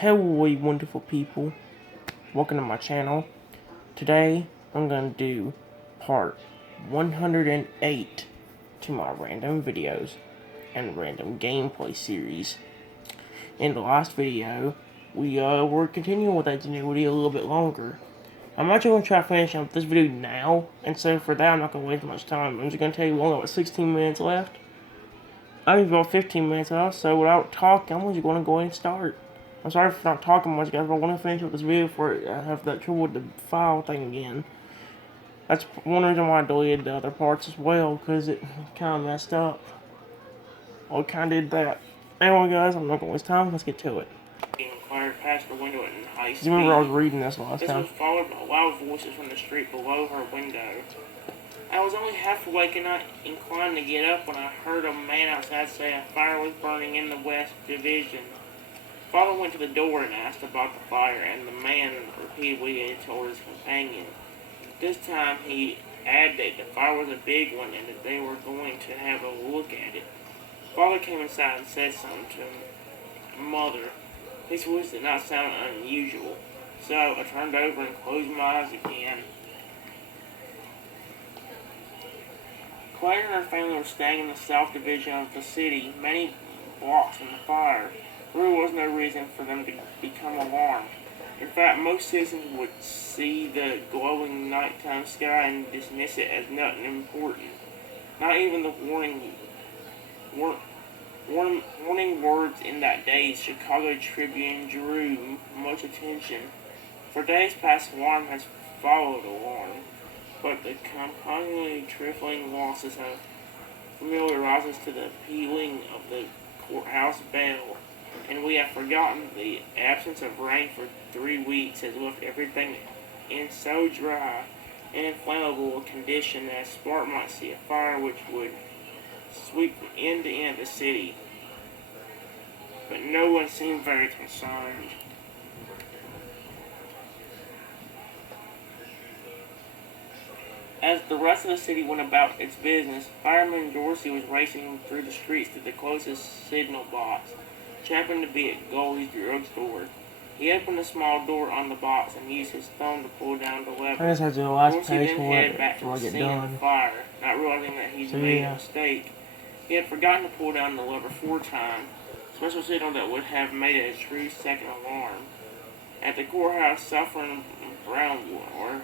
Hello, you wonderful people. Welcome to my channel. Today, I'm going to do part 108 to my random videos and random gameplay series. In the last video, we were continuing with that Ingenuity a little bit longer. I'm actually going to try to finish up this video now, and so for that, I'm not going to waste much time. I'm just going to tell you we only got 16 minutes left. I have about 15 minutes left, so without talking, I'm just going to go ahead and start. I'm sorry for not talking much, guys, but I want to finish up this video before I have that trouble with the file thing again. That's one reason why I deleted the other parts as well, because it kind of messed up. Well, it kind of did that. Anyway, guys, I'm not going to waste time. Let's get to it. Inquired past the window at high speed. You remember I was reading this last time? This was followed by loud voices from the street below her window. I was only half awake and not inclined to get up when I heard a man outside say a fire was burning in the West Division. Father went to the door and asked about the fire, and the man repeated what he had told his companion. This time he added that the fire was a big one and that they were going to have a look at it. Father came inside and said something to Mother. His voice did not sound unusual, so I turned over and closed my eyes again. Claire and her family were staying in the South Division of the city, many blocks from the fire. There was no reason for them to become alarmed. In fact, most citizens would see the glowing nighttime sky and dismiss it as nothing important. Not even the warning words in that day's Chicago Tribune drew much attention. For days past, alarm has followed alarm, but the continually trifling losses have familiarized us to the pealing of the courthouse bell, and we have forgotten the absence of rain for 3 weeks has left everything in so dry and inflammable a condition that a spark might see a fire which would sweep from end to end of the city. But no one seemed very concerned. As the rest of the city went about its business, Fireman Dorsey was racing through the streets to the closest signal box, which happened to be at Goldie's drugstore. He opened a small door on the box and used his thumb to pull down the lever. I just have to do the last Dorsey page then for headed it back to before I the get scene of done. the fire, not realizing that he'd made a mistake. He had forgotten to pull down the lever 4 times, a special signal that would have made it a true second alarm. At the courthouse, Suffer and Brownwood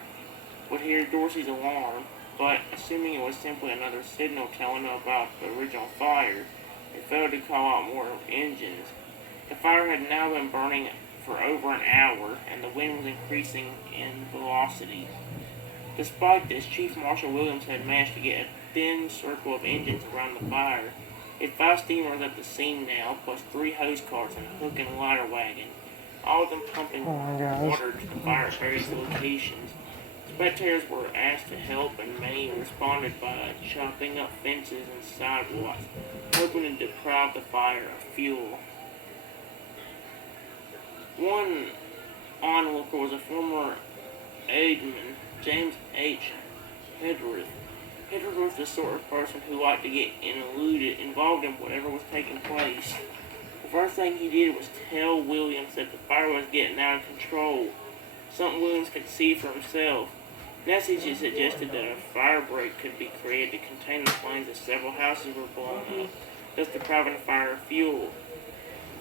would hear Dorsey's alarm, but assuming it was simply another signal telling them about the original fire, they failed to call out more engines. The fire had now been burning for over an hour, and the wind was increasing in velocity. Despite this, Chief Marshal Williams had managed to get a thin circle of engines around the fire. He had 5 steamers at the scene now, plus 3 hose carts and a hook and ladder wagon, all of them pumping water to the fire's various locations. Spectators were asked to help, and many responded by chopping up fences and sidewalks, hoping to deprive the fire of fuel. One onlooker was a former aidman, James H. Hedworth. Hedworth was the sort of person who liked to get involved in whatever was taking place. The first thing he did was tell Williams that the fire was getting out of control, something Williams could see for himself. Next, he suggested that a fire break could be created to contain the flames as several houses were blown up, thus depriving the fire of fuel.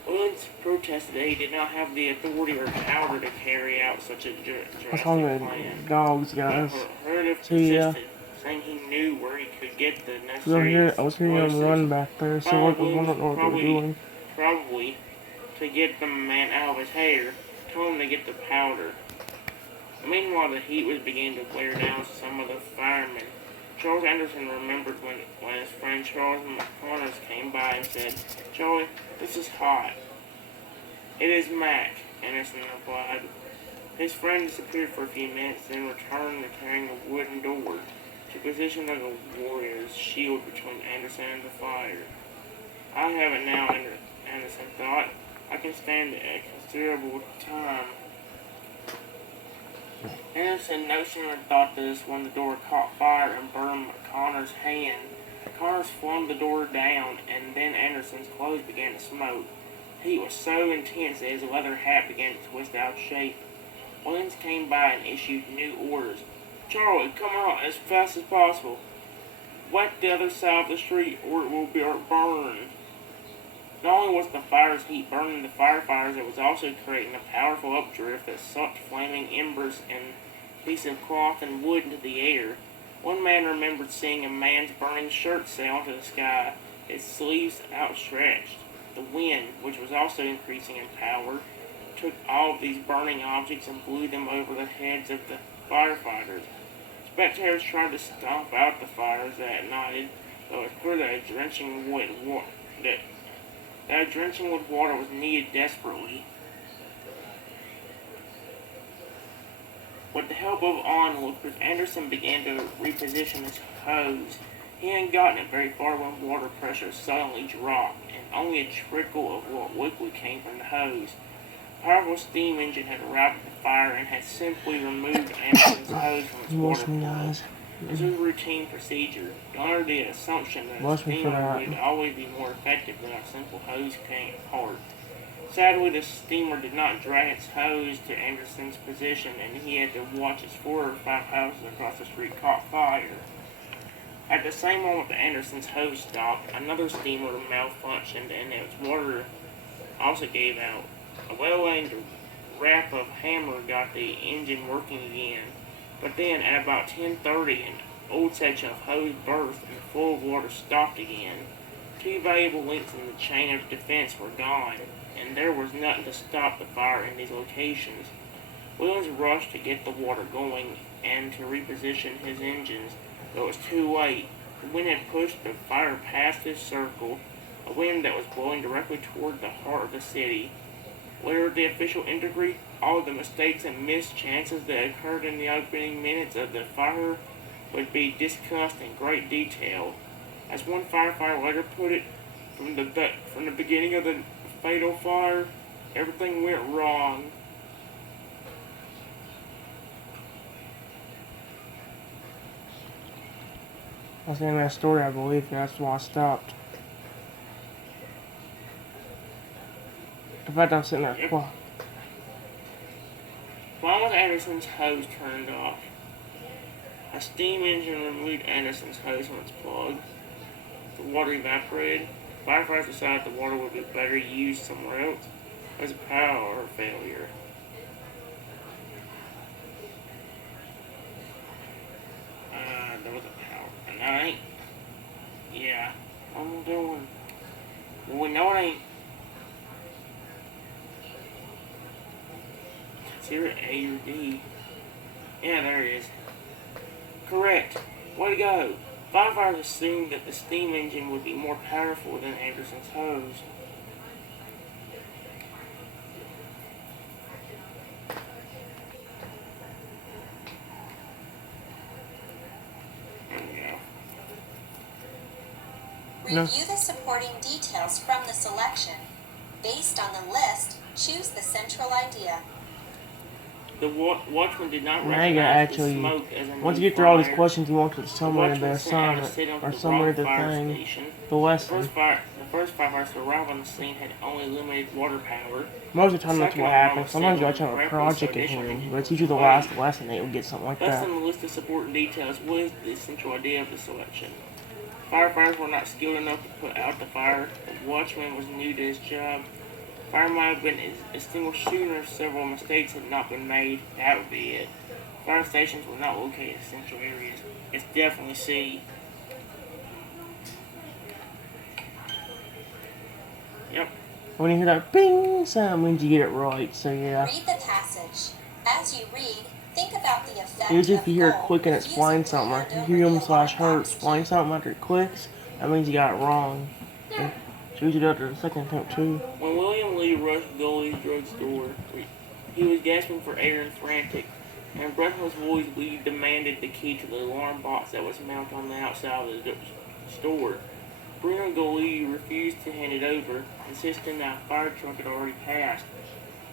Williams protested that he did not have the authority or power to carry out such a drastic plan. Dogs, guys. Herdiff persisted, saying he knew where he could get the necessary I was hearing him run back there, so I don't know what they're doing. Probably to get the man out of his hair, told him to get the powder. Meanwhile, the heat was beginning to wear down some of the firemen. Charles Anderson remembered when his friend Charles McConnors came by and said, "Charlie, this is hot." "It is, Mac," Anderson replied. His friend disappeared for a few minutes, then returned carrying a wooden door, to position like a warrior's shield between Anderson and the fire. "I have it now," Anderson thought. "I can stand it a considerable time." Anderson no sooner thought this when the door caught fire and burned McConnor's hand. McConnors flung the door down, and then Anderson's clothes began to smoke. The heat was so intense that his leather hat began to twist out of shape. Williams came by and issued new orders. Charlie, come out as fast as possible. Wet the other side of the street or it will be burned. Not only was the fire's heat burning the firefighters, it was also creating a powerful updraft that sucked flaming embers and pieces of cloth and wood into the air. One man remembered seeing a man's burning shirt sail into the sky, its sleeves outstretched. The wind, which was also increasing in power, took all of these burning objects and blew them over the heads of the firefighters. Spectators tried to stomp out the fires that night, though it was clear that drenching wood water was needed desperately. With the help of onlookers, Anderson began to reposition his hose. He hadn't gotten it very far when water pressure suddenly dropped, and only a trickle of liquid came from the hose. A powerful steam engine had arrived at the fire and had simply removed Anderson's hose from its water flow. This was a routine procedure, under the assumption that a steamer would always be more effective than a simple hose part. Sadly, the steamer did not drag its hose to Anderson's position, and he had to watch as 4 or 5 houses across the street caught fire. At the same moment that Anderson's hose stopped, another steamer malfunctioned and its water also gave out. A well-aimed rap of hammer got the engine working again, but then at about 10:30, an old section of hose burst and the flow of water stopped again. 2 valuable links in the chain of defense were gone, and there was nothing to stop the fire in these locations. Williams rushed to get the water going and to reposition his engines, but it was too late. The wind had pushed the fire past his circle, a wind that was blowing directly toward the heart of the city. Later, the official interviewed all of the mistakes and missed chances that occurred in the opening minutes of the fire would be discussed in great detail. As one firefighter later put it, from the beginning of the fatal fire, everything went wrong. That's the end of that story, I believe. That's why I stopped. In fact, I'm sitting there. Why was Anderson's hose turned off? A steam engine removed Anderson's hose from its plug. The water evaporated. Firefighters decided the water would be better used somewhere else. It was a power failure. There was a power. And that ain't. Yeah. What am I doing? Well, we know it ain't. Consider it A or D. Yeah, there it is. Correct. Way to go. Firefighters assumed that the steam engine would be more powerful than Anderson's hose. There we go. Review the supporting details from the selection. Based on the list, choose the central idea. The watchman did not now you gotta recognize the actually, smoke as a once new you get through all these fire. questions, you want to summary watchman the sent out a assignment signal to or the summary wrong the fire thing, station. the lesson. The first firefighters to arrive on the scene had only limited water power. Most of the time, that's what happens. Sometimes you actually have a Second project at alarm was home, but it's usually the last lesson that you'll get something like Thus, that. in the list of supporting details was the central idea of the selection. Firefighters were not skilled enough to put out the fire. The watchman was new to his job. Fire might have been extinguished sooner if several mistakes had not been made. That would be it. Fire stations were not located in central areas. It's definitely C. Yep. When you hear that bing sound, it means you get it right. So yeah. Read the passage. As you read, think about the effect Usually, if of you hear it gold click and using explain something, or hand you hear over him the slash her alarm explain box something after it clicks, that means you got it wrong. It's usually after the second attempt too. When William Lee rushed Gully's drugstore, he was gasping for air and frantic. And breathless voice, Lee demanded the key to the alarm box that was mounted on the outside of the store. Bruno Gully refused to hand it over, insisting that a fire truck had already passed.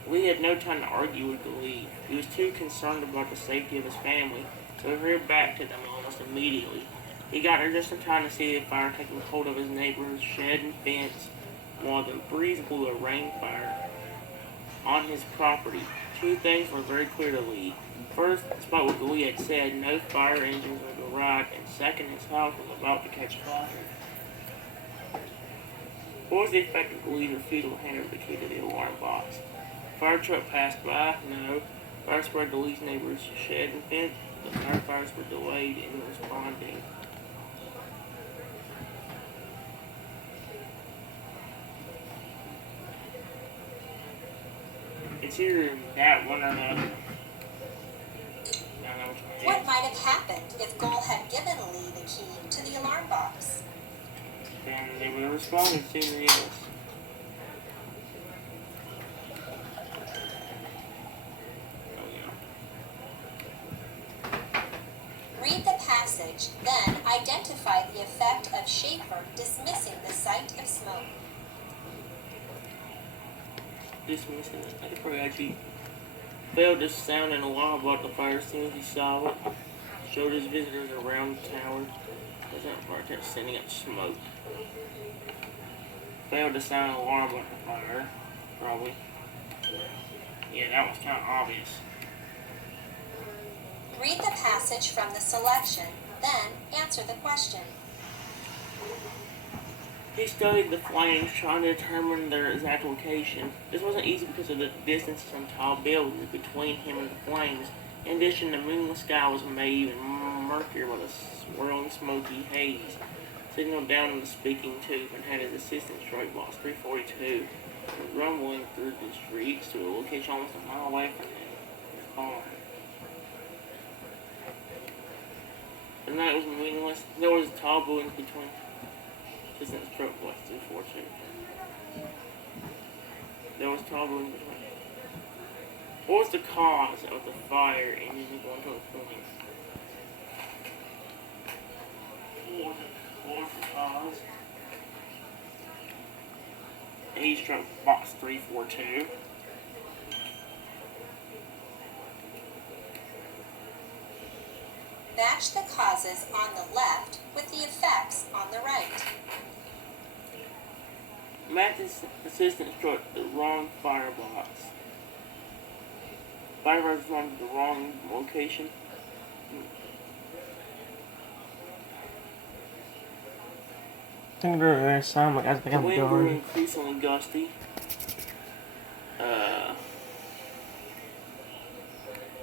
Lee had no time to argue with Gully. He was too concerned about the safety of his family, so he hurried back to them almost immediately. He got there just in time to see the fire taking hold of his neighbor's shed and fence. more than breeze blew a rain fire on his property. Two things were very clear to Lee. First, despite what Lee had said, no fire engines were to arrive, and second, his house was about to catch fire. What was the effect of Lee's refusal to hand over the key to the alarm box? Fire truck passed by? No. Fire spread to Lee's neighbor's shed and fence, but firefighters were delayed in responding. It's either that one or the other. What might have happened if Goal had given Lee the key to the alarm box? Then they would have responded sooner, yes. Read the passage, then identify the effect of Schaefer dismissing the sight of smoke. Dismissing it. I probably actually failed to sound an alarm about the fire as soon as he saw it. Showed his visitors around the tower. Was that part there sending up smoke? Failed to sound an alarm about the fire. Probably. Yeah, that was kind of obvious. Read the passage from the selection, then answer the question. He studied the flames, trying to determine their exact location. This wasn't easy because of the distances from tall buildings between him and the flames. In addition, the moonless sky was made even murkier with a swirling smoky haze. Signaled down in the speaking tube and had his assistant strike box 342 rumbling through the streets to a location almost a mile away from him. His barn. The night was meaningless. There was a tall building between assistant strike box 342. There was tall building between. What was the cause of the fire in going to the point? What was the cause? He struck box 342. Match the causes on the left with the effects on the right. Matt's assistant struck the wrong firebox. Firefighters responded to the wrong location. I think they're very silent. I think The I'm wind grew done. increasingly gusty.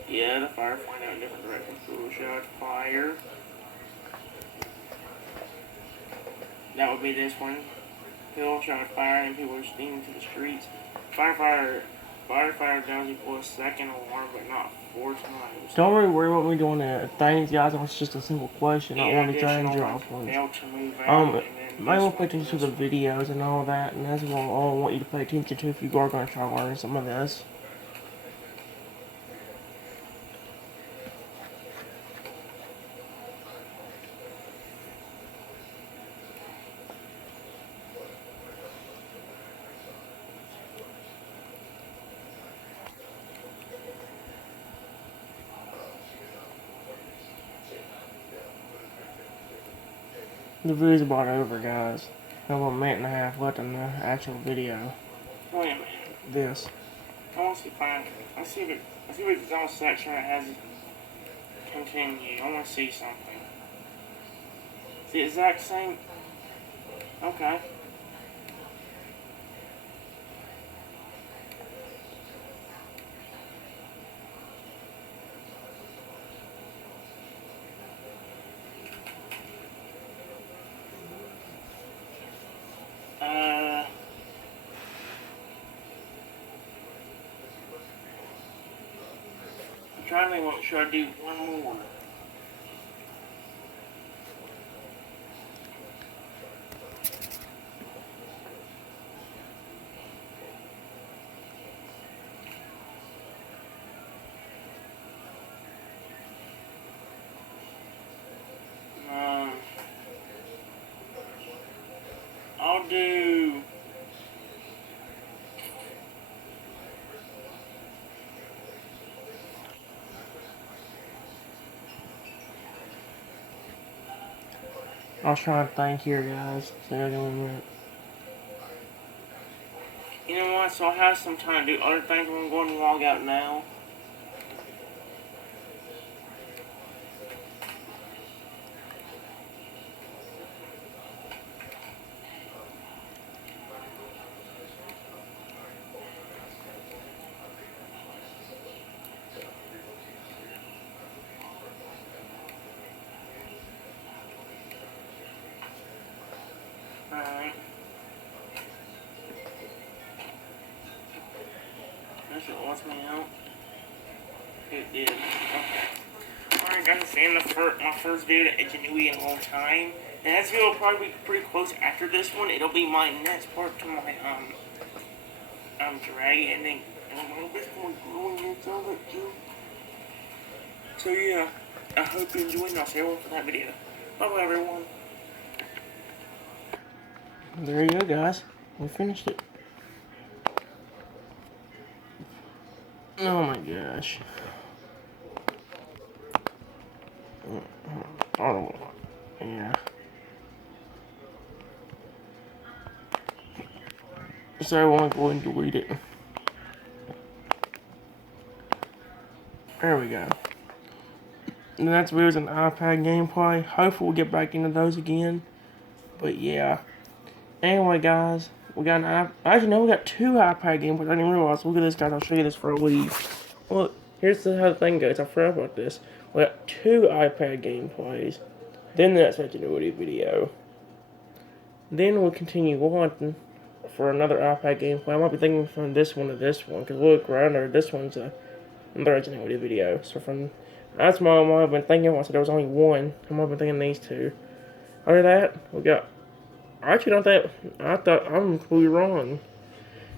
Yeah, the fire flying out in different directions. Blue shot fire. That would be this one. Hill shot fire and people were steaming to the streets. Firefighter down deployed a second alarm, but not 4 times. Don't really worry about me doing the things, guys. It's just a simple question. I want to try and additional draw ones points. failed to move out, and then Might this want to pay one attention to to the videos and all that, and that's what I want you to pay attention to if you are going to try learning some of this. The video's about over, guys. I have a minute and a half left in the actual video. Wait a minute. This. I want to see I see if it's on a section that has continue. I want to see something. It's the exact same. Okay. I'm trying to think what should I do one more. I'll do. I was trying to think here, guys. So give me a minute. guys, so I have some time to do other things. I'm going to go and log out now. Alright. This it lets me out. It did. Okay. Alright guys, it's the end of my first video to Ingenuity in a long time. The next video will probably be pretty close after this one. It'll be my next part to my drag ending. So yeah, I hope you enjoyed and I'll see everyone for that video. Bye bye everyone. There you go, guys. We finished it. Oh my gosh. I don't know. Yeah. So I want to go and delete it. There we go. And that's videos and iPad gameplay. Hopefully we'll get back into those again. But yeah. Anyway, guys, we got an actually no, we got 2 iPad gameplays. I didn't realize. Look at this, guys. I'll show you this for a leave. Look, here's how the thing goes. I forgot about this. We got 2 iPad gameplays. Then that's Ingenuity video. Then we'll continue on for another iPad gameplay. I might be thinking from this one to this one, because look, right under this one's another Ingenuity video. So from that's my I might have been thinking. I said there was only 1. I might have been thinking these 2. Other than that, we got. Actually, not that. I thought I'm completely wrong.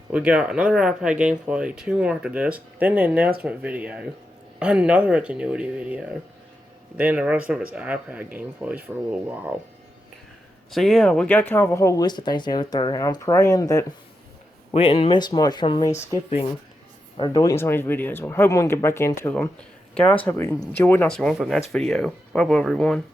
We got another iPad gameplay, 2 more after this, then the announcement video, another Ingenuity video, then the rest of it's iPad gameplays for a little while. So yeah, we got kind of a whole list of things to go through. I'm praying that we didn't miss much from me skipping or deleting some of these videos. I'm hoping we can get back into them. Guys, hope you enjoyed, and I'll see you on for the next video. Bye bye everyone.